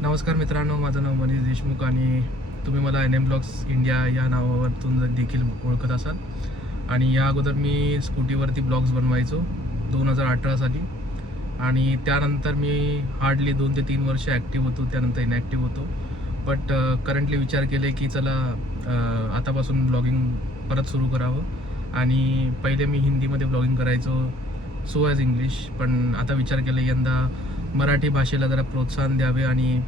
नमस्कार मित्रांनो, माझं नाव मनीष देशमुख आणि तुम्ही मला NM ब्लॉग्स इंडिया या नावावरतून देखील ओळखत असाल. आणि या अगोदर मी स्कूटीवरती ब्लॉग्स बनवायचो 2018 साली. आणि त्यानंतर मी हार्डली 2 ते 3 वर्ष ॲक्टिव्ह होतो, त्यानंतर इनॅक्टिव्ह होतो. बट करंटली विचार केले की चला आतापासून ब्लॉगिंग परत सुरू करावं. आणि पहिले मी हिंदीमध्ये ब्लॉगिंग करायचो, सो ॲज इंग्लिश. पण आता विचार केला यंदा मराठी भाषेला जरा प्रोत्साहन द्यावे आणि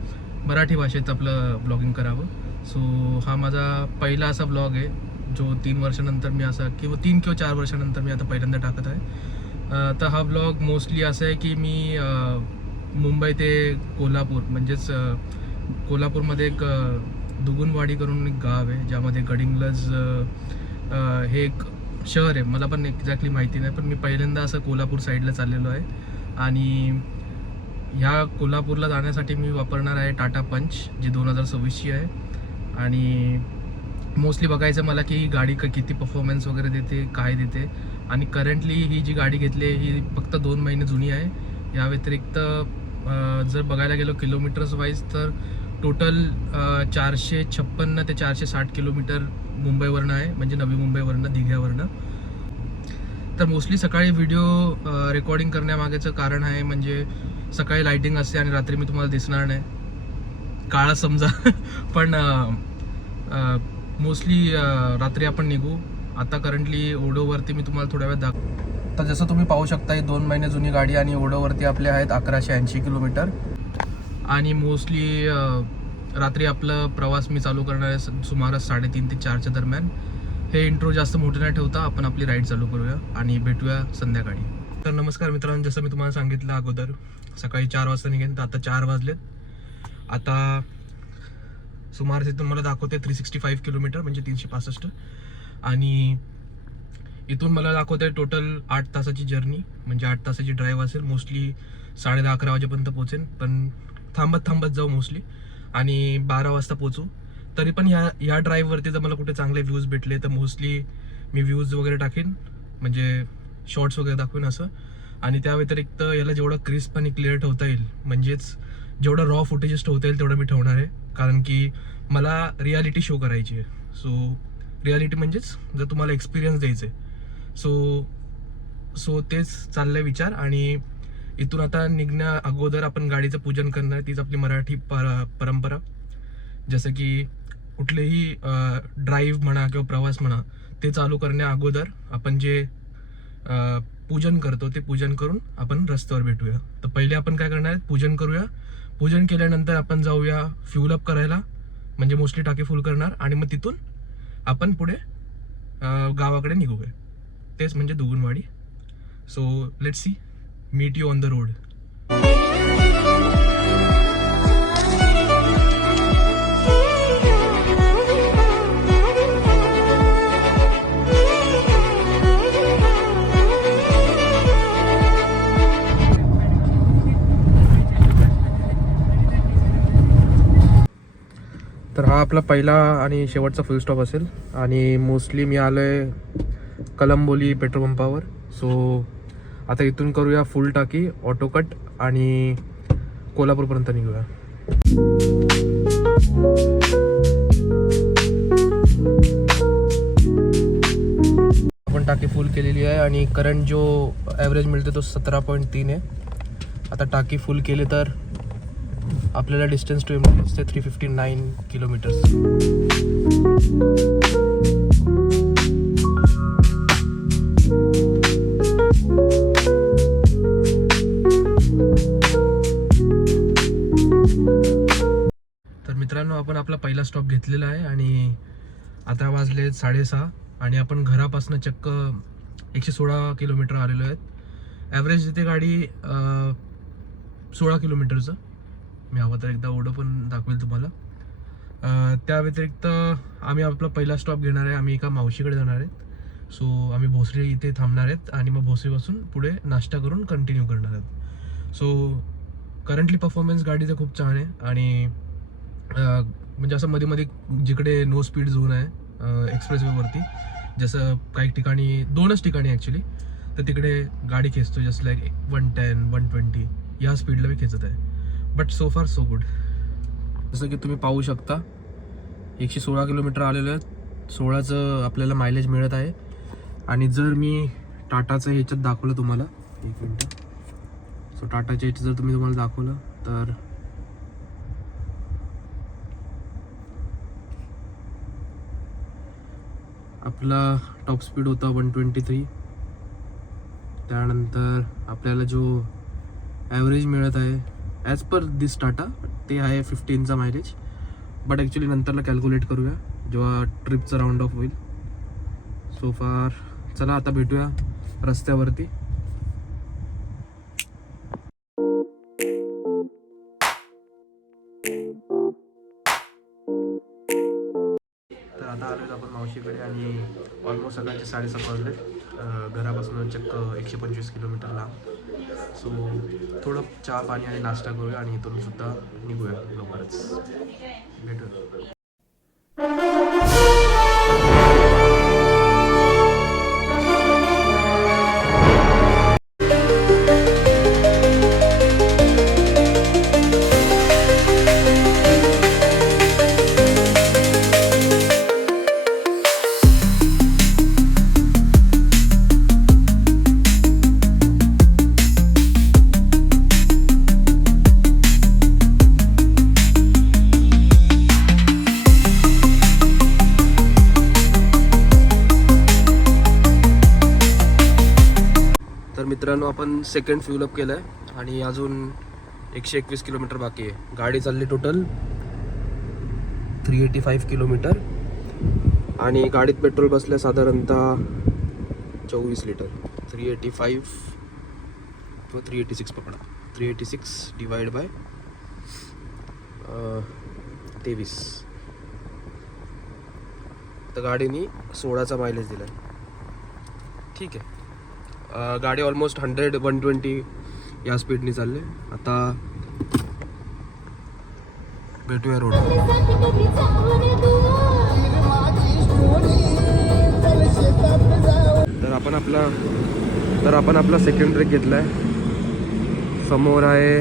मराठी भाषेत आपलं ब्लॉगिंग करावं. सो हा माझा पहिला असा ब्लॉग आहे जो 3 वर्षानंतर मी असा किंवा 3 किंवा 4 वर्षानंतर मी आता पहिल्यांदा टाकत आहे. तर हा ब्लॉग मोस्टली असं आहे की मी मुंबई ते कोल्हापूर म्हणजेच कोल्हापूरमध्ये एक दुगुनवाडी करून एक गाव आहे ज्यामध्ये गडिंग्लज हे एक शहर आहे. मला पण एक्झॅक्टली माहिती नाही, पण मी पहिल्यांदा असं कोल्हापूर साईडला चाललेलो आहे. आणि ह्या कोल्हापूरला जाण्यासाठी मी वापरणार आहे टाटा पंच, जी 2026ची आहे. आणि मोस्टली बघायचं मला की ही गाडी किती परफॉर्मन्स वगैरे देते, काय देते. आणि करंटली ही जी गाडी घेतली आहे ही फक्त 2 महिने जुनी आहे. या व्यतिरिक्त जर बघायला गेलो किलोमीटर्स वाईज तर टोटल 456 ते 460 किलोमीटर मुंबईवरनं आहे, म्हणजे नवी मुंबईवरनं, दिघ्यावरनं. तर मोस्टली सकाळी व्हिडिओ रेकॉर्डिंग करण्यामागेचं कारण आहे म्हणजे सकाळी लाईटिंग असते आणि रात्री मी तुम्हाला दिसणार नाही, काळा समजा. पण मोस्टली रात्री आपण निघू. आता करंटली ओडोवरती मी तुम्हाला थोड्या वेळ तर जसं तुम्ही पाहू शकता ही 2 महिने जुनी गाडी आणि ओडोवरती आपले आहेत 1180 किलोमीटर. आणि मोस्टली रात्री आपलं प्रवास मी चालू करणार आहे सुमारे 3:30 ते 4च्या दरम्यान. हे इंट्रो जास्त मोठे नाही ठेवता, आपण आपली राईड चालू करूया आणि भेटूया संध्याकाळी. तर नमस्कार मित्रांनो, जसं मी तुम्हाला सांगितलं अगोदर सकाळी 4 वाजता निघेन, तर आता 4 वाजलेत. आता सुमारे तिथून मला दाखवते 365 किलोमीटर म्हणजे 365. आणि इथून मला दाखवते टोटल 8 तासाची जर्नी, म्हणजे 8 तासाची ड्राईव्ह असेल. मोस्टली 10:30-11 वाजेपर्यंत पोहोचेन, पण थांबत जाऊ मोस्टली. आणि 12 वाजता पोचू. तरी पण ह्या ड्राईव्हवरती जर मला कुठे चांगले व्ह्यूज भेटले तर मोस्टली मी व्ह्यूज वगैरे टाकेन, म्हणजे शॉर्ट्स वगैरे दाखवेन असं. आणि त्या व्यतिरिक्त याला जेवढं क्रिस्प आणि क्लिअर ठेवता येईल, म्हणजेच जेवढं रॉ फुटेजेस ठेवता येईल तेवढं मी ठेवणार आहे. कारण की मला रियालिटी शो करायची आहे. सो रियालिटी म्हणजेच जर तुम्हाला एक्सपिरियन्स द्यायचं आहे, सो तेच चाललंय विचार. आणि इथून आता निघण्या अगोदर आपण गाडीचं पूजन करणार, तीच आपली मराठी परंपरा. जसं की कुठलेही ड्राईव्ह म्हणा किंवा प्रवास म्हणा, ते चालू करण्या अगोदर आपण जे पूजन करतो ते पूजन करून आपण रस्त्यावर भेटूया. तर पहिले आपण काय करणार आहे, पूजन करूया. पूजन केल्यानंतर आपण जाऊया फ्यूल अप करायला, म्हणजे मोस्टली टाकी फुल करणार. आणि मग तिथून आपण पुढे गावाकडे निघूया, तेच म्हणजे Dugunwadi. So let's see, meet you on the road. तर हा आपला पहिला आणि शेवटचा फुल स्टॉप असेल. आणि मोस्टली मी आलो आहे कलंबोली पेट्रोल पंपावर. सो आता इथून करूया फुल टाकी, ऑटो कट आणि कोल्हापूरपर्यंत निघूया. आपण टाकी फुल केलेली आहे आणि करंट जो ॲव्हरेज मिळतो तो 17.3 आहे. आता टाकी फुल केली तर आपल्याला डिस्टन्स टू दिसते 359 किलोमीटर्स. तर मित्रांनो, आपण आपला पहिला स्टॉप घेतलेला आहे आणि आता वाजले 6:30 आणि आपण घरापासून चक्क 116 किलोमीटर आलेलो आहेत. ॲव्हरेज देते गाडी 16 किलोमीटरचं. मी हवं तर एकदा ओढं पण दाखवेल तुम्हाला. त्या व्यतिरिक्त आम्ही आपला पहिला स्टॉप घेणार आहे. आम्ही एका मावशीकडे जाणार आहेत. सो आम्ही भोसरी इथे थांबणार आहेत आणि मग भोसरीपासून पुढे नाश्ता करून कंटिन्यू करणार आहेत. सो करंटली परफॉर्मन्स गाडीचं खूप छान आहे. आणि म्हणजे असं मध्ये मध्ये जिकडे नो स्पीड झोन आहे एक्सप्रेसवेवरती, जसं काही ठिकाणी 2च ठिकाणी ॲक्च्युली, तर तिकडे गाडी खेचतो जस्ट लाईक 110, 120 या स्पीडला मी खेचत आहे. बट सो फार सो गुड. जसं की तुम्ही पाहू शकता 116 किलोमीटर आलेलं आहे. 16चं आपल्याला मायलेज मिळत आहे. आणि जर मी टाटाचं ह्याच्यात दाखवलं तुम्हाला, एक मिनटं, सो टाटाच्या ह्याच्यात जर तुम्हाला दाखवलं तर आपला टॉप स्पीड होता 123. त्यानंतर आपल्याला जो ॲव्हरेज मिळत आहे ॲज पर दिस टाटा ते आहे 15चा मायलेज. बट ॲक्च्युली नंतरला कॅल्क्युलेट करूया जेव्हा ट्रिपचा राऊंड ऑफ होईल. सो फार चला आता भेटूया रस्त्यावरती. तर आता आलो आपण मावशीकडे आणि ऑलमोस्ट सकाळचे 7:30 वाजले. घरापासून चक्क 125 किलोमीटर लांब. सो थोडं चहा पाणी आणि नाश्ता करूया आणि इथून सुद्धा निघूया लवकरच. भेटूया. तर मित्रांनो आपण सेकंड फ्यूल अप केलं आहे आणि अजून 121 किलोमीटर बाकी आहे. गाडी चालली टोटल 385 किलोमीटर आणि गाडीत पेट्रोल बसलं साधारणतः 24 लिटर. 385 किंवा 386 पकडा. 386 डिवाइड बाय 23. तर गाडीने 16चा मायलेज दिला आहे. ठीक आहे. गाडी ऑलमोस्ट 100-120 या स्पीडने चालले. आता भेटूया रोड. तर आपण आपला सेकंड ब्रेक घेतला आहे. समोर आहे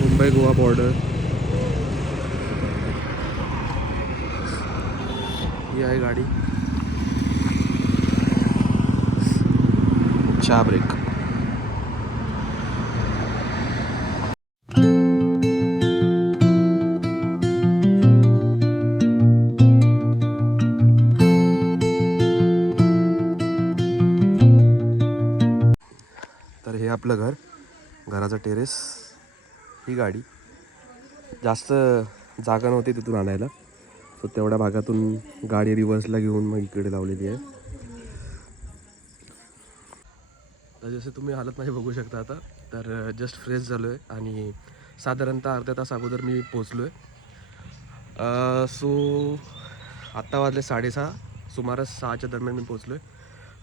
मुंबई गोवा बॉर्डर. ही आहे गाडी. चहा ब्रेक. तर हे आपलं घर, घराचं टेरेस. ही गाडी जास्त जागा नव्हती तिथून आणायला, सो तेवढ्या भागातून गाडी रिव्हर्सला घेऊन मग इकडे लावलेली आहे. तर जसे तुम्ही हालत माझी बघू शकता आता. तर जस्ट फ्रेश झालो आहे आणि साधारणतः अर्ध्या तास अगोदर मी पोचलो आहे. सो आत्ता वाजले 6:30. सुमारास 6च्या दरम्यान मी पोचलो आहे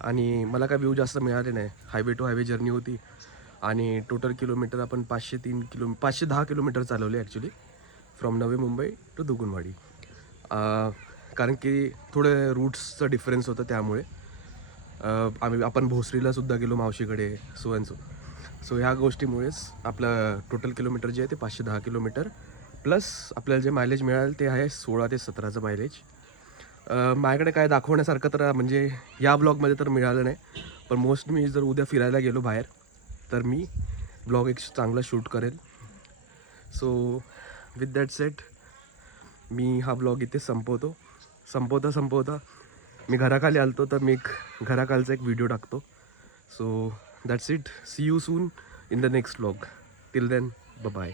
आणि मला काय व्ह्यू जास्त मिळाले नाही. हायवे टू हायवे जर्नी होती आणि टोटल किलोमीटर आपण 510 किलोमीटर चालवले actually, from Navi Mumbai to दुगुनवाडी. कारण की थोडे रूट्सचं डिफरन्स होतं त्यामुळे. आपण भोसरीला सुद्धा गेलो मावशीकडे, सो ह्या गोष्टीमुळेच आपलं टोटल किलोमीटर जे आहे ते 510 किलोमीटर प्लस आपल्याला जे मायलेज मिळालं ते आहे 16 ते 17चं मायलेज. माझ्याकडे काय दाखवण्यासारखं तर म्हणजे या ब्लॉगमध्ये तर मिळालं नाही, पण मोस्ट मी जर उद्या फिरायला गेलो बाहेर तर मी ब्लॉग एक चांगला शूट करेल. सो विथ दॅट सेट मी हा ब्लॉग इथे संपवता मी घराखाली आलतो तर मी घराखालचा एक व्हिडिओ टाकतो. So that's it. See you soon in the next vlog. Till then bye.